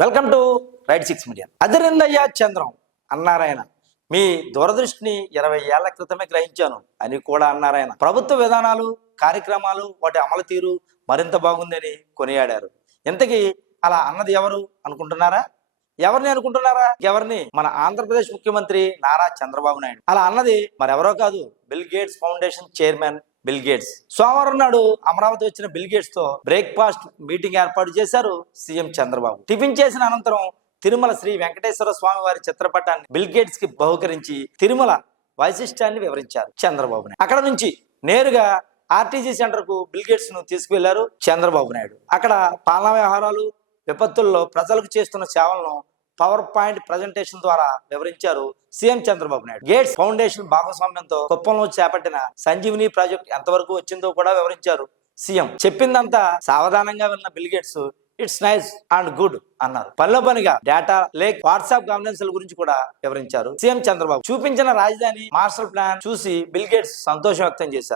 Welcome to right 6 మీడియా. అదిరిందయ్యా చంద్రం అన్నారాయన. మీ దూరదృష్టిని 20 ఏళ్ల క్రితమే గ్రహించాను అని కూడా అన్నారాయన. ప్రభుత్వ విధానాలు, కార్యక్రమాలు, వాటి అమలు తీరు మరింత బాగుందని కొనియాడారు. ఇంతకీ అలా అన్నది ఎవరు అనుకుంటున్నారా? ఎవరిని అనుకుంటున్నారా? ఎవరిని? మన ఆంధ్రప్రదేశ్ ముఖ్యమంత్రి నారా చంద్రబాబు నాయుడు. అలా అన్నది మరెవరో కాదు, bill gates foundation chairman bill gates. సోమవారం నాడు అమరావతి వచ్చిన బిల్ గేట్స్ తో బ్రేక్ఫాస్ట్ మీటింగ్ ఏర్పాటు చేశారు సీఎం చంద్రబాబు. టిఫిన్ చేసిన అనంతరం తిరుమల శ్రీ వెంకటేశ్వర స్వామి వారి చిత్రపటాన్ని బిల్ గేట్స్ కి బహుకరించి తిరుమల వైశిష్ట్యాన్ని వివరించారు చంద్రబాబు నాయుడు. అక్కడ నుంచి నేరుగా ఆర్టీజీ సెంటర్ కు బిల్ గేట్స్ ను తీసుకువెళ్లారు చంద్రబాబు నాయుడు. అక్కడ పాలనా వ్యవహారాలు, విపత్తుల్లో ప్రజలకు చేస్తున్న సేవలను పవర్ పాయింట్ ప్రజెంటేషన్ ద్వారా వివరించారు CM Chandrababu Naidu. Gates foundation భాగస్వామ్యంతో కుప్పంలో చేపట్టిన సంజీవిని ప్రాజెక్ట్ ఎంతవరకు వచ్చిందో కూడా వివరించారు సీఎం. చెప్పిందంతా సావధానంగా విన్న bill gates it's nice and good అన్నారు. పనిలో పనిగా డేటా లేక్, వాట్సాప్ గవర్నెన్స్ గురించి కూడా వివరించారు సీఎం చంద్రబాబు. చూపించిన రాజధాని మాస్టర్ ప్లాన్ చూసి బిల్ గేట్స్ సంతోషం వ్యక్తం చేశారు.